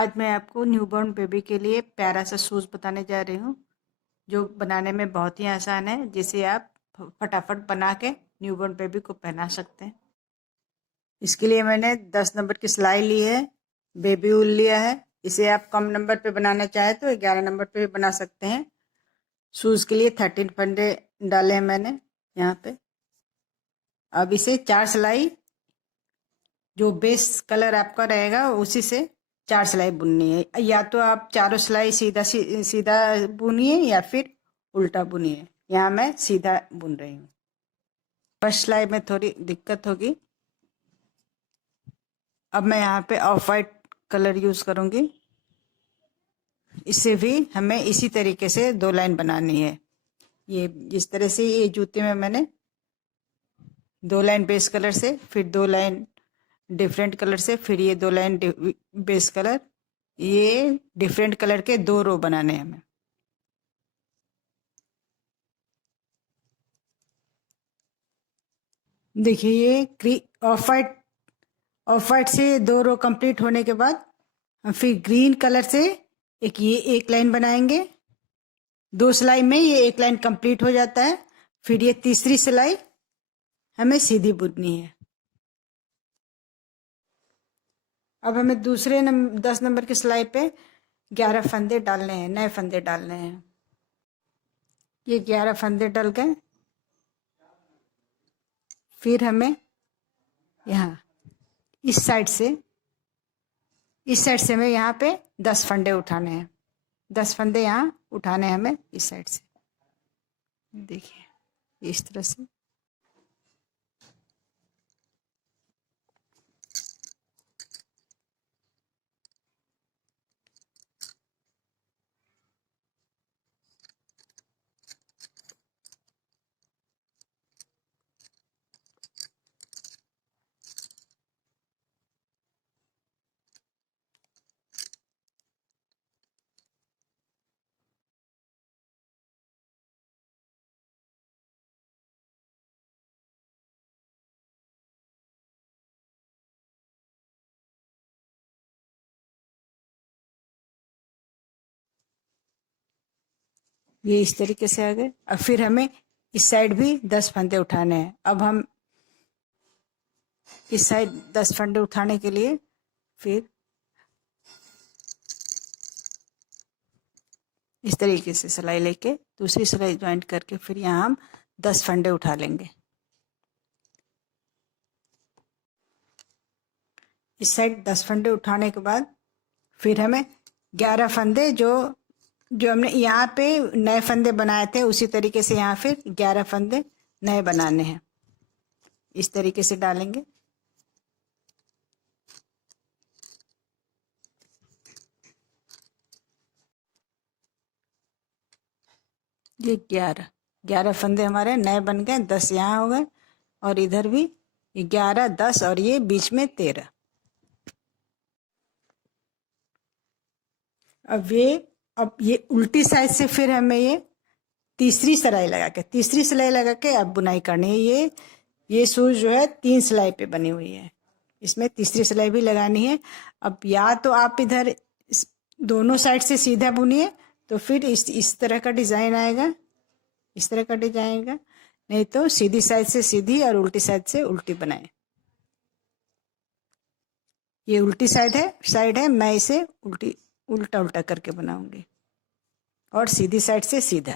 आज मैं आपको न्यूबॉर्न बेबी के लिए प्यारा सा शूज़ बताने जा रही हूँ, जो बनाने में बहुत ही आसान है, जिसे आप फटाफट बना के न्यूबॉर्न बेबी को पहना सकते हैं। इसके लिए मैंने 10 नंबर की सिलाई ली है, बेबी वूल लिया है। इसे आप कम नंबर पे बनाना चाहे तो 11 नंबर पे भी बना सकते हैं। शूज़ के लिए 13 फंदे डाले हैं मैंने यहाँ पे। अब इसे 4 सिलाई, जो बेस कलर आपका रहेगा उसी से 4 सिलाई बुननी है। या तो आप चारों सिलाई सीधा बुनिए या फिर उल्टा बुनिए। यहाँ मैं सीधा बुन रही हूँ। फर्स्ट सिलाई में थोड़ी दिक्कत होगी। अब मैं यहाँ पे ऑफ वाइट कलर यूज करूंगी। इससे भी हमें इसी तरीके से 2 लाइन बनानी है। ये इस तरह से ये जूते में मैंने 2 लाइन बेस कलर से, फिर 2 लाइन डिफरेंट कलर से, फिर ये 2 लाइन बेस कलर, ये डिफरेंट कलर के 2 रो बनाने हैं हमें। देखिए ये ऑफ वाइट से 2 रो कंप्लीट होने के बाद हम फिर ग्रीन कलर से एक लाइन बनाएंगे। 2 सिलाई में ये एक लाइन कंप्लीट हो जाता है। फिर ये तीसरी सिलाई हमें सीधी बुननी है। अब हमें 10 नंबर की सिलाई पे 11 फंदे डालने हैं, नए फंदे डालने हैं। ये 11 फंदे डल गए। फिर हमें यहाँ इस साइड से हमें यहाँ पे 10 फंदे उठाने हैं। 10 फंदे यहाँ उठाने हैं हमें इस साइड से। देखिए इस तरह से। ये इस तरीके से आ गए। अब फिर हमें इस साइड भी 10 फंदे उठाने हैं। अब हम इस साइड 10 फंदे उठाने के लिए फिर इस तरीके से सिलाई लेके दूसरी सिलाई ज्वाइंट करके फिर यहाँ हम 10 फंदे उठा लेंगे। इस साइड 10 फंदे उठाने के बाद फिर हमें 11 फंदे जो जो हमने यहाँ पे नए फंदे बनाए थे उसी तरीके से यहाँ फिर 11 फंदे नए बनाने हैं। इस तरीके से डालेंगे। ये 11 फंदे हमारे नए बन गए। 10 यहाँ हो गए और इधर भी 11, 10 और ये बीच में 13। अब ये उल्टी साइड से फिर हमें ये तीसरी सिलाई लगा के अब बुनाई करनी है। ये सूज जो है 3 सिलाई पे बनी हुई है, इसमें तीसरी सिलाई भी लगानी है। अब या तो आप इधर दोनों साइड से सीधा बुनिए तो फिर इस तरह का डिजाइन आएगा, इस तरह का डिजाइन आएगा। नहीं तो सीधी साइड से सीधी और उल्टी साइड से उल्टी बनाए। ये उल्टी साइड है, मैं इसे उल्टा उल्टा करके बनाऊंगी और सीधी साइड से सीधा।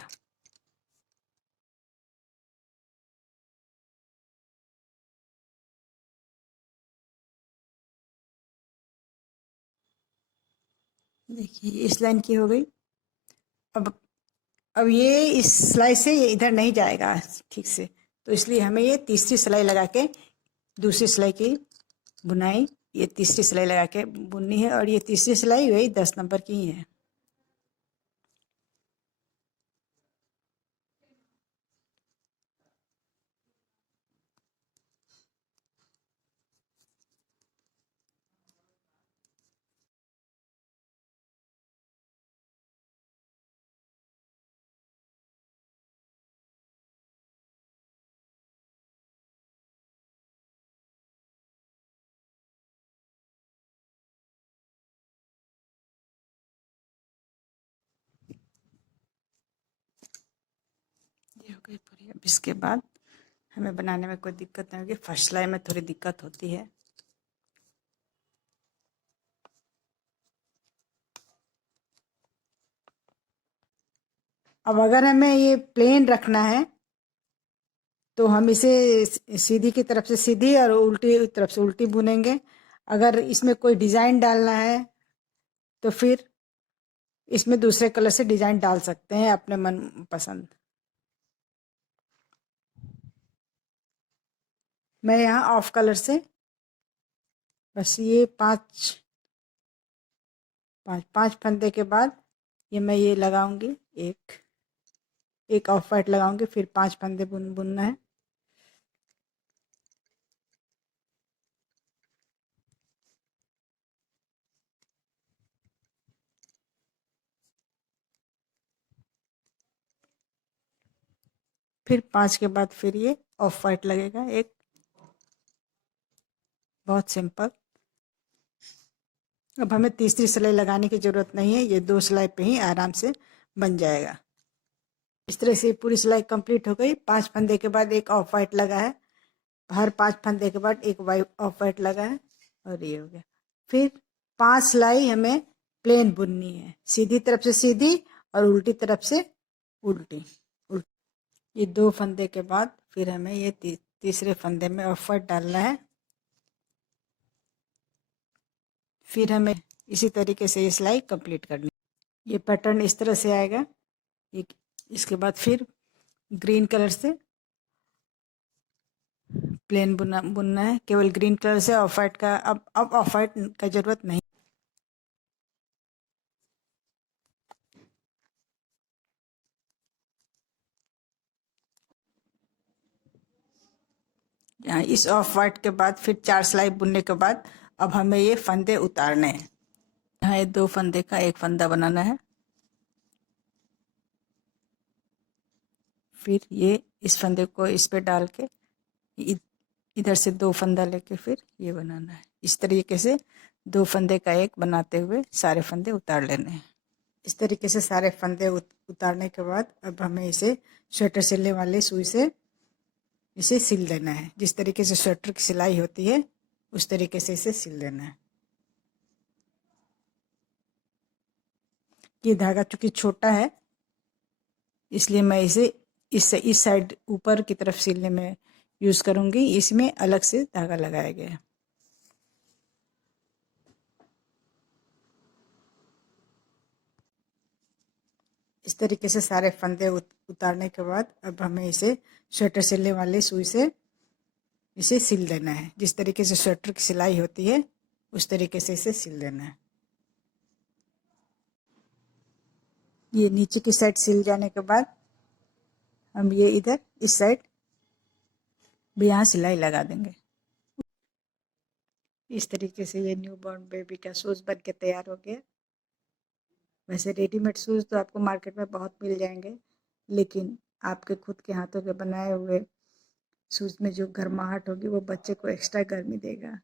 देखिए इस लाइन की हो गई। अब अब ये इस सिलाई से ये इधर नहीं जाएगा ठीक से, तो इसलिए हमें ये तीसरी सिलाई लगा के दूसरी सिलाई की बुनाई, ये तीसरी सिलाई लगा के बुननी है। और ये तीसरी सिलाई वही 10 नंबर की ही है। गई पूरी। अब इसके बाद हमें बनाने में कोई दिक्कत नहीं होगी। फर्स्ट सिलाई में थोड़ी दिक्कत होती है। अब अगर हमें ये प्लेन रखना है तो हम इसे सीधी की तरफ से सीधी और उल्टी तरफ से उल्टी बुनेंगे। अगर इसमें कोई डिज़ाइन डालना है तो फिर इसमें दूसरे कलर से डिज़ाइन डाल सकते हैं अपने मन पसंद। मैं यहाँ ऑफ कलर से बस ये पांच फंदे के बाद ये मैं ये लगाऊंगी, एक ऑफ वाइट लगाऊंगी, फिर 5 फंदे बुनना है। फिर 5 के बाद फिर ये ऑफ वाइट लगेगा एक। बहुत सिंपल। अब हमें तीसरी सिलाई लगाने की ज़रूरत नहीं है, ये 2 सिलाई पे ही आराम से बन जाएगा। इस तरह से पूरी सिलाई कंप्लीट हो गई। 5 फंदे के बाद एक ऑफ वाइट लगा है, हर 5 फंदे के बाद एक वाइट ऑफ वाइट लगा है और ये हो गया। फिर 5 सिलाई हमें प्लेन बुननी है, सीधी तरफ से सीधी और उल्टी तरफ से उल्टी। ये 2 फंदे के बाद फिर हमें ये तीसरे फंदे में ऑफ वाइट डालना है। फिर हमें इसी तरीके से ये सिलाई कंप्लीट करनी। ये पैटर्न इस तरह से आएगा। इसके बाद फिर ग्रीन कलर से प्लेन बुनना है, केवल ग्रीन कलर से। ऑफ वाइट का अब ऑफ वाइट का ज़रूरत नहीं। यहाँ इस ऑफ वाइट के बाद फिर 4 सिलाई बुनने के बाद अब हमें ये फंदे उतारने हैं। यहाँ ये 2 फंदे का एक फंदा बनाना है। फिर ये इस फंदे को इस पे डाल के इधर से 2 फंदा लेके फिर ये बनाना है। इस तरीके से 2 फंदे का एक बनाते हुए सारे फंदे उतार लेने हैं। इस तरीके से सारे फंदे उतारने के बाद अब हमें इसे स्वेटर सिलने वाले सुई से इसे सिल देना है। जिस तरीके से स्वेटर की सिलाई होती है उस तरीके से इसे सिल देना है। ये धागा चूंकि छोटा है इसलिए मैं इसे इस साइड ऊपर की तरफ सिलने में यूज़ करूँगी। इसमें अलग से धागा लगाया गया है। इस तरीके से सारे फंदे उतारने के बाद अब हमें इसे स्वेटर सिलने वाले सुई से इसे सिल देना है। जिस तरीके से स्वेटर की सिलाई होती है उस तरीके से इसे सिल देना है। ये नीचे की साइड सिल जाने के बाद हम ये इधर इस साइड भी यहाँ सिलाई लगा देंगे। इस तरीके से ये न्यूबॉर्न बेबी का शूज़ बन के तैयार हो गया। वैसे रेडीमेड शूज़ तो आपको मार्केट में बहुत मिल जाएंगे, लेकिन आपके खुद के हाथों के बनाए हुए शूज़ में जो गर्माहट होगी वो बच्चे को एक्स्ट्रा गर्मी देगा।